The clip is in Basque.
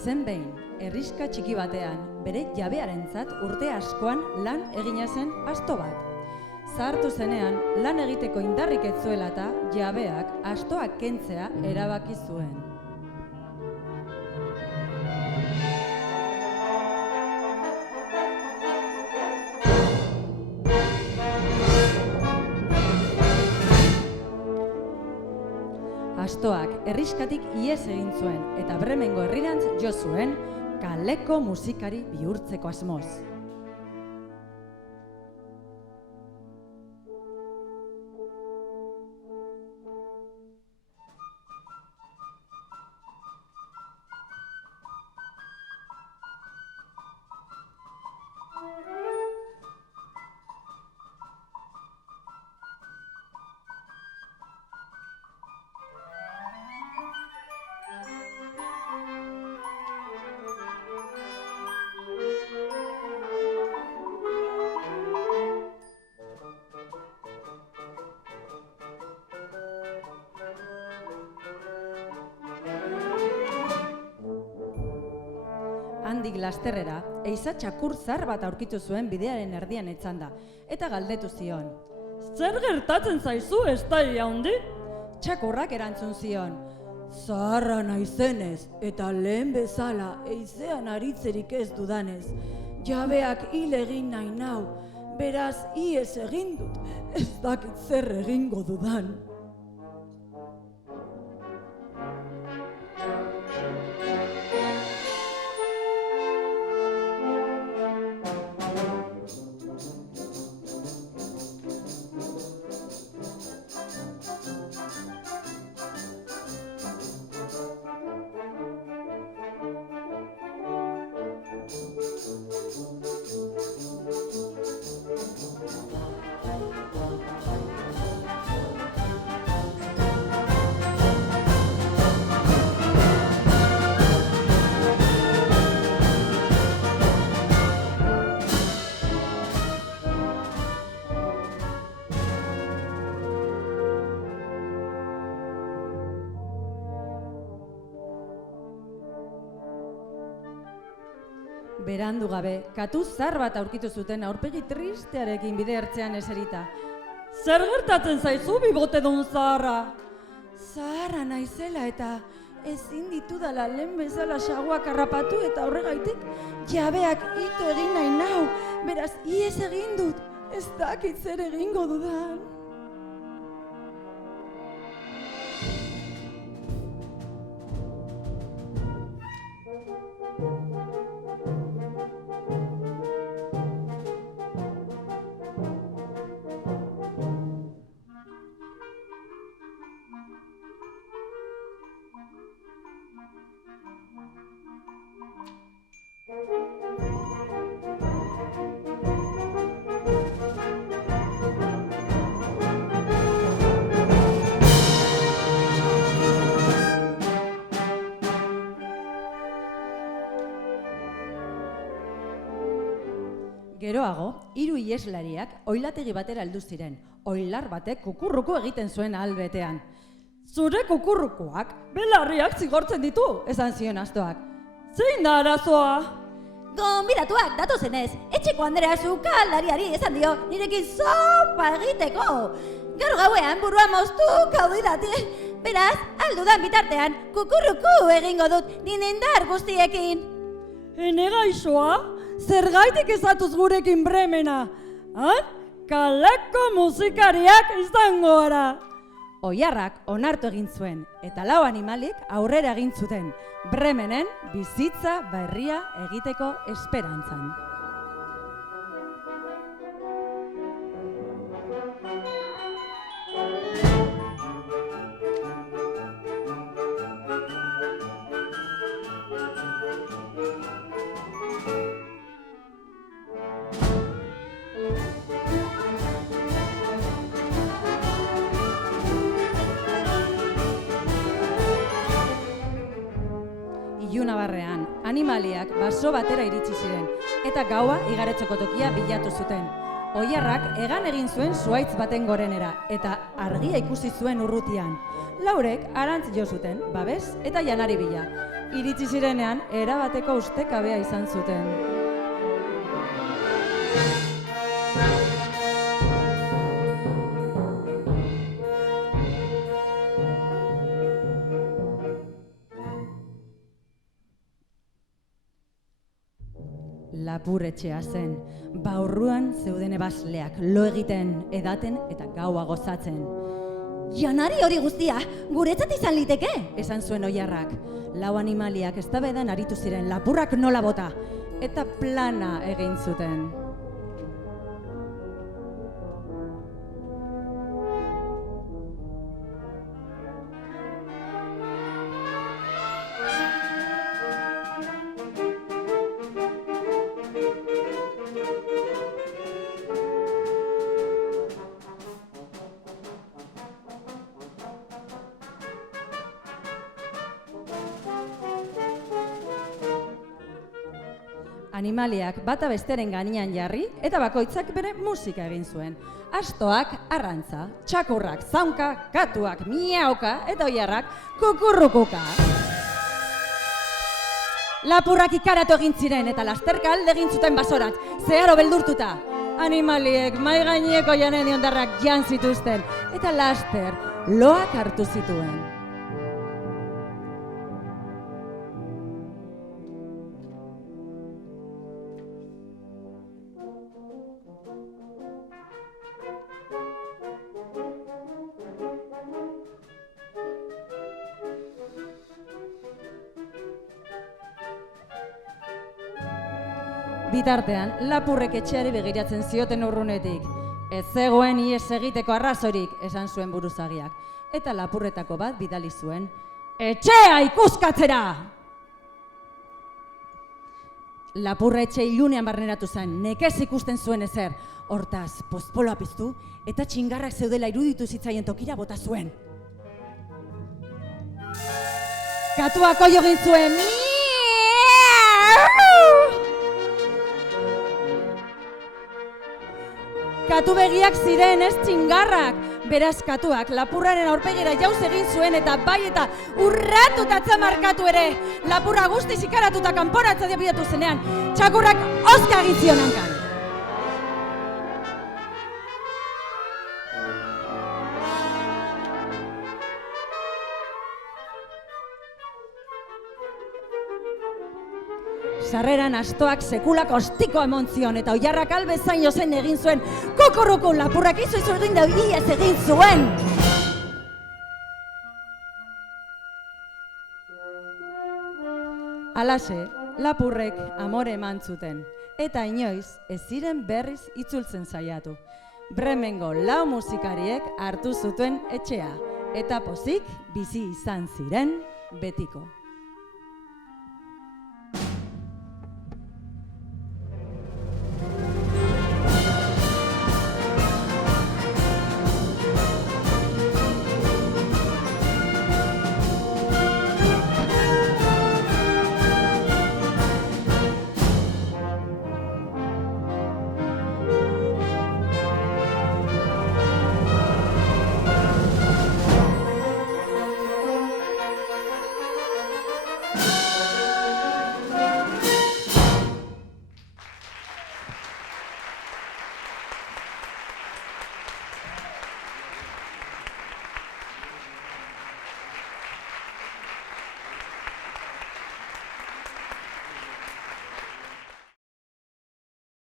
Bazen behin, herriska txiki batean, bere jabearentzat urte askoan lan egina zen asto bat. Zahartu zenean, lan egiteko indarrik ez zuela eta jabeak astoak kentzea erabaki zuen. Astoak herriskatik ihes egin zuen eta Bremengo herrirantz jo zuen kaleko musikari bihurtzeko asmoz. Handik lasterrera, ehiza txakur zahar bat aurkitu zuen bidearen erdian etzanda, eta galdetu zion. Zer gertatzen zaizu, eztai handi? Txakurrak erantzun zion. Zaharra naizenez, eta lehen bezala ehizean aritzerik ez dudanez. Jabeak hil egin nahi nau, beraz ihes egin dut, ez dakit zer egingo dudan. Berandu gabe, katu zahar bat aurkitu zuten aurpegi tristearekin bide ertzean eserita. Zer gertatzen zaizu bibotedun zaharra? Zaharra naizela eta ezin ditudala lehen bezala saguak harrapatu eta horregaitik jabeak ito egin nahi nau, beraz ihes egin dut, ez dakit zer egingo dudan. Geroago, 3 iheslariak oilategi batera heldu ziren. Oilar batek kukurruku egiten zuen albetean. Zure kukurrukuak belarriak zigortzen ditu, esan zion astoak. Zein da arazoa? Gonbidatuak datozenez, etxeko Andrea sukaldariari esan dio nirekin sopa egiteko. Gaur gauean burua moztu kaudidati. Beraz, aldudan bitartean kukurruku egingo dut nire indar guztiekin. Ene gaixoa? Zergaitik ezatuz gurekin Bremena? Kaleko musikariak izango gara. Oiarrak onartu egin zuen, eta 4 animalik aurrera egin zuten, Bremenen bizitza berria egiteko esperantzan. Ilunabarrean, animaliak baso batera iritsi ziren, eta gaua igaretzeko tokia bilatu zuten. Oiarrak hegan egin zuen zuhaitz baten gorenera, eta argia ikusi zuen urrutian. Laurek arantz jo zuten, babes eta janari bila. Iritsi zirenean, erabateko ustekabea izan zuten. Lapurretxea zen, baurruan zeuden ebasleak lo egiten, edaten eta gaua gozatzen. Janari hori guztia, guretzat izan liteke? Esan zuen oilarrak, lau animaliak eztabaidan aritu ziren lapurrak nola bota, eta plana egin zuten. Animaliak bata besteren gainean jarri eta bakoitzak bere musika egin zuen. Astoak arrantza, txakurrak zaunka, katuak miauka eta oilarrak kukurrukuka. Lapurrak ikaratu egin ziren eta lasterka alde egin zuten basorantz, zeharo beldurtuta. Animaliek mai gaineko janen ondarrak jan zituzten eta laster loak hartu zituen. Bitartean, lapurrek etxeari begiratzen zioten urrunetik. Ez zegoen ihes egiteko arrazorik, esan zuen buruzagiak. Eta lapurretako bat bidali zuen, etxea ikuskatzera! Lapurra etxe ilunean barneratu zen, nekez ikusten zuen ezer. Hortaz, pozpoloa piztu eta txingarrak zeudela iruditu zitzaien tokira bota zuen. Katuak oio egin zuen, Katu begiak ziren ez txingarrak. Beraz katuak lapurraren aurpegira jauz egin zuen eta bai eta urratuta atzamarkatu ere. Lapurra guztiz ikaratuta kanporatza bidatu zenean, txakurrak ozka egin zion hankan. Sarreran astoak sekulako ostiko emon zion eta oilarrak albezain jozen egin zuen kukurruku lapurrak izu egin da iaz egin zuen. Alaxe, lapurrek amore eman zuten eta inoiz ez ziren berriz itzultzen saiatu. Bremengo lau musikariek hartu zuten etxea eta pozik bizi izan ziren betiko.